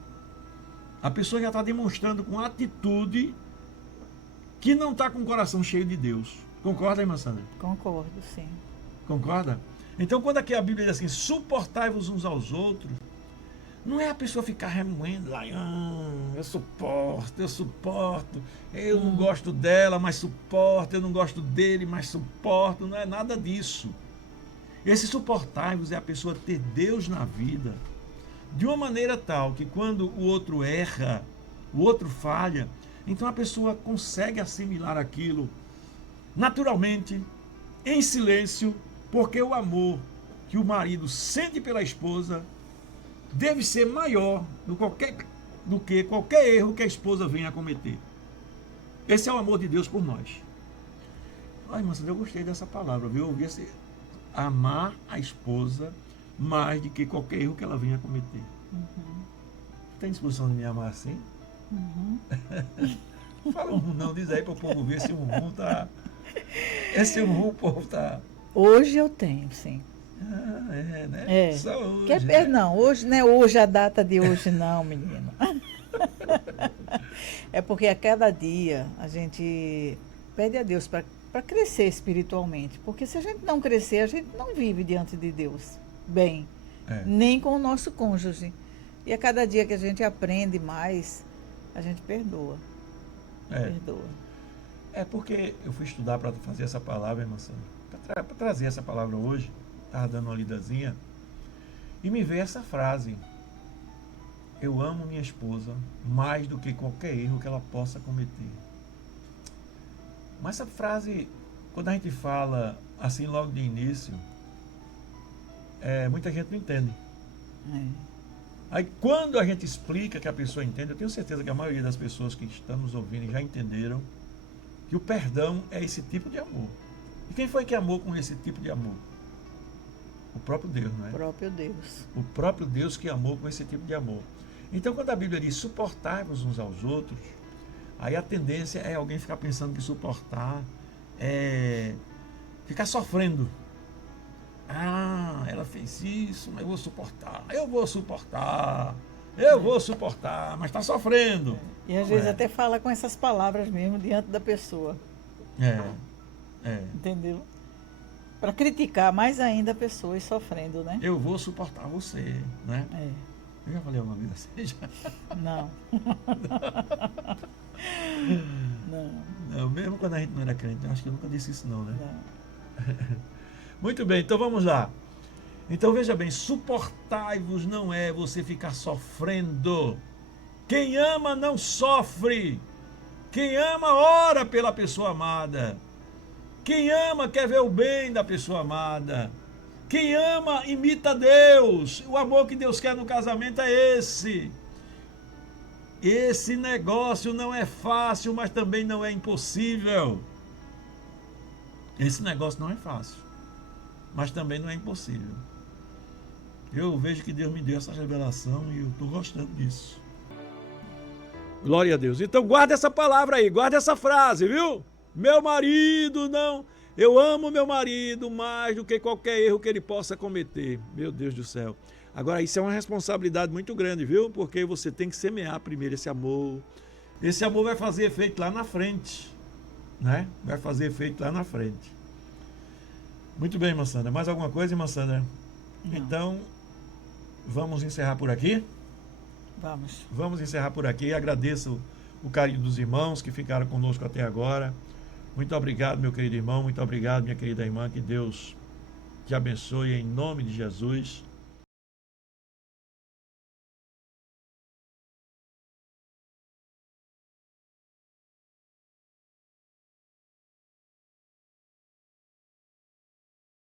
a pessoa já está demonstrando com atitude que não está com o coração cheio de Deus. Concorda, irmã Sandra? Concordo, sim. Concorda? Então, quando aqui a Bíblia diz assim, suportai-vos uns aos outros, não é a pessoa ficar remoendo lá, eu suporto, eu não gosto dela, mas suporto, eu não gosto dele, mas suporto, não é nada disso. Esse suportai-vos é a pessoa ter Deus na vida, de uma maneira tal que quando o outro erra, o outro falha, então a pessoa consegue assimilar aquilo naturalmente, em silêncio, porque o amor que o marido sente pela esposa deve ser maior do que qualquer erro que a esposa venha a cometer. Esse é o amor de Deus por nós. Ai, mas eu gostei dessa palavra, viu? Eu ouvi assim, amar a esposa mais do que qualquer erro que ela venha a cometer. Tem disposição de me amar assim? Fala um não, diz aí para o povo ver se o rum tá... Esse rum, o povo tá... Hoje eu tenho, sim. Ah, é, né? É. Só hoje, Quer, né? não, hoje não é hoje a data de hoje, não, menino. É porque a cada dia a gente pede a Deus para crescer espiritualmente. Porque se a gente não crescer, a gente não vive diante de Deus bem, nem com o nosso cônjuge. E a cada dia que a gente aprende mais, a gente perdoa. Perdoa. É porque eu fui estudar para fazer essa palavra, irmã Sandra, para trazer essa palavra hoje, estava dando uma lidazinha, e me veio essa frase: eu amo minha esposa mais do que qualquer erro que ela possa cometer. Mas essa frase, quando a gente fala assim logo de início, muita gente não entende. Aí quando a gente explica que a pessoa entende, eu tenho certeza que a maioria das pessoas que estão nos ouvindo já entenderam que o perdão é esse tipo de amor. E quem foi que amou com esse tipo de amor? O próprio Deus, não é? O próprio Deus. O próprio Deus que amou com esse tipo de amor. Então, quando a Bíblia diz suportai-vos uns aos outros, aí a tendência é alguém ficar pensando que suportar é ficar sofrendo. Ah, ela fez isso, mas eu vou suportar. Mas está sofrendo. E às vezes até fala com essas palavras mesmo diante da pessoa. Entendeu? Para criticar mais ainda a pessoa e sofrendo, né? Eu vou suportar você, né? Eu já falei uma vez assim, já. Não. Não, mesmo quando a gente não era crente, eu acho que eu nunca disse isso não, né? Não. Muito bem, então vamos lá. Então veja bem, suportai-vos não é você ficar sofrendo. Quem ama não sofre. Quem ama ora pela pessoa amada. Quem ama quer ver o bem da pessoa amada. Quem ama imita Deus. O amor que Deus quer no casamento é esse. Esse negócio não é fácil, mas também não é impossível. Esse negócio não é fácil, mas também não é impossível. Eu vejo que Deus me deu essa revelação e eu estou gostando disso. Glória a Deus. Então guarda essa palavra aí, guarda essa frase, viu? Meu marido não... Eu amo meu marido mais do que qualquer erro que ele possa cometer. Meu Deus do céu. Agora, isso é uma responsabilidade muito grande, viu? Porque você tem que semear primeiro esse amor. Esse amor vai fazer efeito lá na frente, né? Vai fazer efeito lá na frente. Muito bem, irmã Sandra. Mais alguma coisa, irmã Sandra? Não. Então, vamos encerrar por aqui? Vamos. Vamos encerrar por aqui. Agradeço o carinho dos irmãos que ficaram conosco até agora. Muito obrigado, meu querido irmão. Muito obrigado, minha querida irmã. Que Deus te abençoe em nome de Jesus.